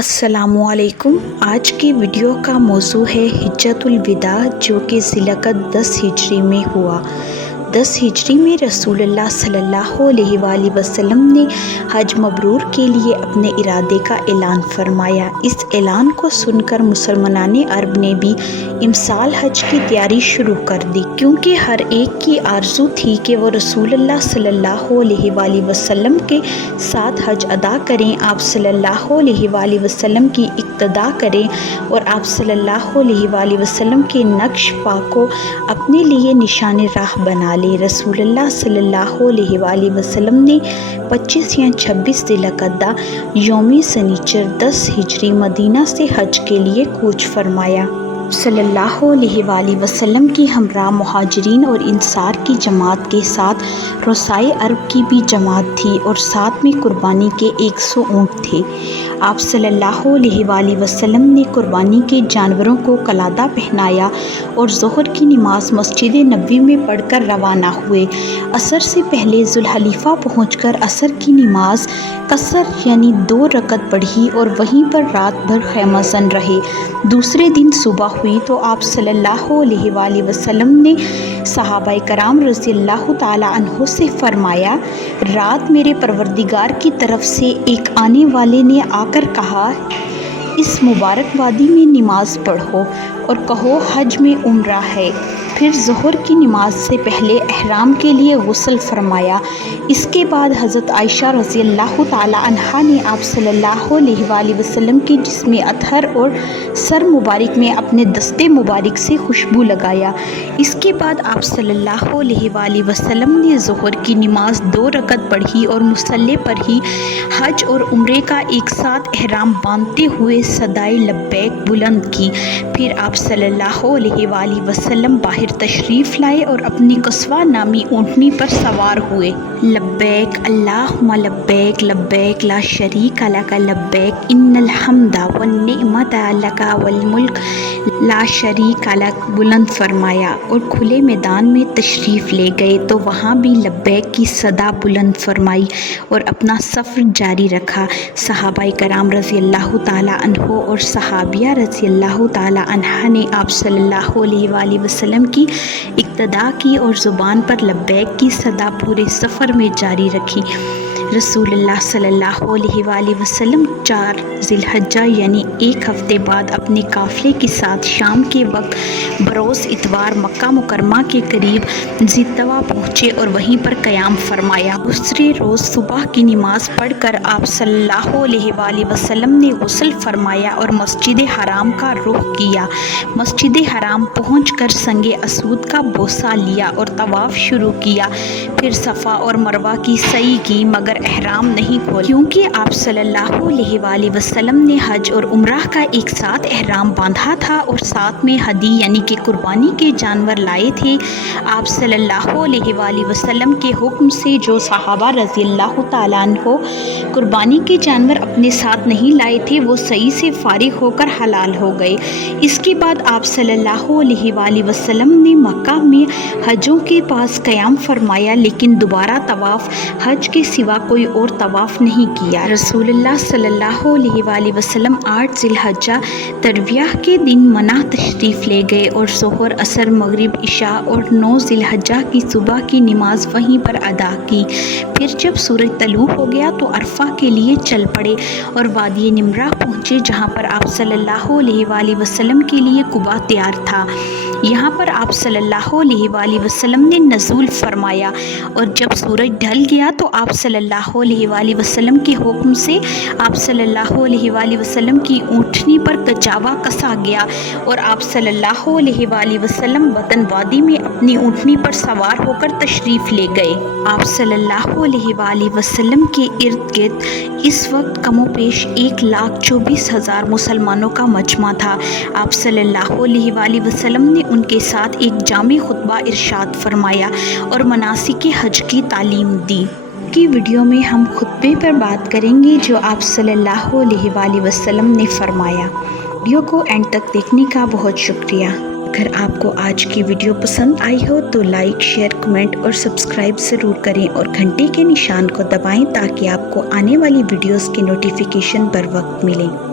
السلام علیکم۔ آج کی ویڈیو کا موضوع ہے حجۃ الوداع، جو کہ ذی القعدہ 10 ہجری میں ہوا۔ 10 ہجری میں رسول اللہ صلی اللہ علیہ وآلہ وسلم نے حج مبرور کے لیے اپنے ارادے کا اعلان فرمایا۔ اس اعلان کو سن کر مسلمان عرب نے بھی امسال حج کی تیاری شروع کر دی، کیونکہ ہر ایک کی آرزو تھی کہ وہ رسول اللہ صلی اللہ علیہ وآلہ وسلم کے ساتھ حج ادا کریں، آپ صلی اللہ علیہ وآلہ وسلم کی اقتداء کریں اور آپ صلی اللہ علیہ وآلہ وسلم کے نقش پا کو اپنے لیے نشان راہ بنا لیں۔ رسول اللہ صلی اللہ علیہ وآلہ وسلم نے 25 یا 26 ذی القعدہ یوم سنیچر 10 ہجری مدینہ سے حج کے لیے کوچ فرمایا۔ صلی اللہ علیہ وآلہ وسلم کی ہمراہ مہاجرین اور انصار کی جماعت کے ساتھ رؤسائے عرب کی بھی جماعت تھی اور ساتھ میں قربانی کے 100 اونٹ تھے۔ آپ صلی اللہ علیہ وآلہ وسلم نے قربانی کے جانوروں کو قلادہ پہنایا اور ظہر کی نماز مسجد نبوی میں پڑھ کر روانہ ہوئے۔ عصر سے پہلے ذوالحلیفہ پہنچ کر عصر کی نماز قصر یعنی 2 رکعت پڑھی اور وہیں پر رات بھر خیمہ زن رہے۔ دوسرے دن صبح ہوئی تو آپ صلی اللہ علیہ وآلہ وسلم نے صحابہ کرام رضی اللہ تعالی عنہ سے فرمایا، رات میرے پروردگار کی طرف سے ایک آنے والے نے آ کر کہا، اس مبارک وادی میں نماز پڑھو اور کہو حج میں عمرہ ہے۔ پھر ظہر کی نماز سے پہلے احرام کے لیے غسل فرمایا۔ اس کے بعد حضرت عائشہ رضی اللہ تعالی عنہا نے آپ صلی اللہ علیہ وآلہ وسلم کے جسم اطہر اور سر مبارک میں اپنے دست مبارک سے خوشبو لگایا۔ اس کے بعد آپ صلی اللہ علیہ وآلہ وسلم نے ظہر کی نماز 2 رکعت پڑھی اور مصلی پر ہی حج اور عمرے کا ایک ساتھ احرام باندھتے ہوئے صدائے لبیک بلند کی۔ پھر آپ صلی اللہ علیہ وآلہ وسلم باہر تشریف لائے اور اپنی قصوہ نامی اونٹنی پر سوار ہوئے۔ لبیک اللہم لبیک، لبیک لا شریک لک لبیک، ان الحمد والنعمت لک والملک لا شریک لک بلند فرمایا اور کھلے میدان میں تشریف لے گئے تو وہاں بھی لبیک کی صدا بلند فرمائی اور اپنا سفر جاری رکھا۔ صحابہ کرام رضی اللہ تعالی عنہ اور صحابیہ رضی اللہ تعالی عنہ نے آپ صلی اللہ علیہ وآلہ وسلم کی اقتداء کی اور زبان پر لبیک کی صدا پورے سفر میں جاری رکھی۔ رسول اللہ صلی اللہ علیہ وآلہ وسلم 4 ذی الحجہ یعنی 1 ہفتے بعد اپنے قافلے کے ساتھ شام کے وقت بروز اتوار مکہ مکرمہ کے قریب ذی طویٰ پہنچے اور وہیں پر قیام فرمایا۔ دوسرے روز صبح کی نماز پڑھ کر آپ صلی اللہ علیہ وآلہ وسلم نے غسل فرمایا اور مسجد حرام کا رخ کیا۔ مسجد حرام پہنچ کر سنگ اسود کا بوسہ لیا اور طواف شروع کیا۔ پھر صفا اور مروہ کی سعی کی مگر احرام نہیں کھولا، کیونکہ آپ صلی اللہ علیہ وآلہ وسلم نے حج اور عمرہ کا ایک ساتھ احرام باندھا تھا اور ساتھ میں ہدی یعنی کہ قربانی کے جانور لائے تھے۔ آپ صلی اللہ علیہ وآلہ وسلم کے حکم سے جو صحابہ رضی اللہ تعالیٰ عنہ قربانی کے جانور اپنے ساتھ نہیں لائے تھے وہ سعی سے فارغ ہو کر حلال ہو گئے۔ اس کے بعد آپ صلی اللہ علیہ وآلہ وسلم نے مکہ میں حجوں کے پاس قیام فرمایا، لیکن دوبارہ طواف حج کے سوا کوئی اور طواف نہیں کیا۔ رسول اللہ صلی اللہ علیہ وآلہ وسلم 8 ذی الحجہ ترویہ کے دن منی تشریف لے گئے اور ظہر، عصر، مغرب، عشاء اور 9 ذی الحجہ کی صبح کی نماز وہیں پر ادا کی۔ پھر جب سورج طلوع ہو گیا تو عرفہ کے لیے چل پڑے اور وادی نمرہ پہنچے، جہاں پر آپ صلی اللہ علیہ وآلہ وسلم کے لیے قبا تیار تھا۔ یہاں پر آپ صلی اللہ علیہ وآلہ وسلم نے نزول فرمایا اور جب سورج ڈھل گیا تو آپ صلی اللہ علیہ وآلہ وسلم کے حکم سے آپ صلی اللہ علیہ وآلہ وسلم کی اونٹنی پر کچاوا کسا گیا اور آپ صلی اللہ علیہ وآلہ وسلم بطن وادی میں اپنی اونٹنی پر سوار ہو کر تشریف لے گئے۔ آپ صلی اللہ علیہ وآلہ وسلم کے ارد گرد اس وقت کم و بیش 1,24,000 مسلمانوں کا مجمع تھا۔ آپ صلی اللہ علیہ وآلہ وسلم نے ان کے ساتھ ایک جامع خطبہ ارشاد فرمایا اور مناسک حج کی تعلیم دی۔ کی ویڈیو میں ہم خطبے پر بات کریں گے جو آپ صلی اللہ علیہ وآلہ وسلم نے فرمایا۔ ویڈیو کو اینڈ تک دیکھنے کا بہت شکریہ۔ اگر آپ کو آج کی ویڈیو پسند آئی ہو تو لائک، شیئر، کمنٹ اور سبسکرائب ضرور کریں اور گھنٹی کے نشان کو دبائیں تاکہ آپ کو آنے والی ویڈیوز کی نوٹیفیکیشن بر وقت ملیں۔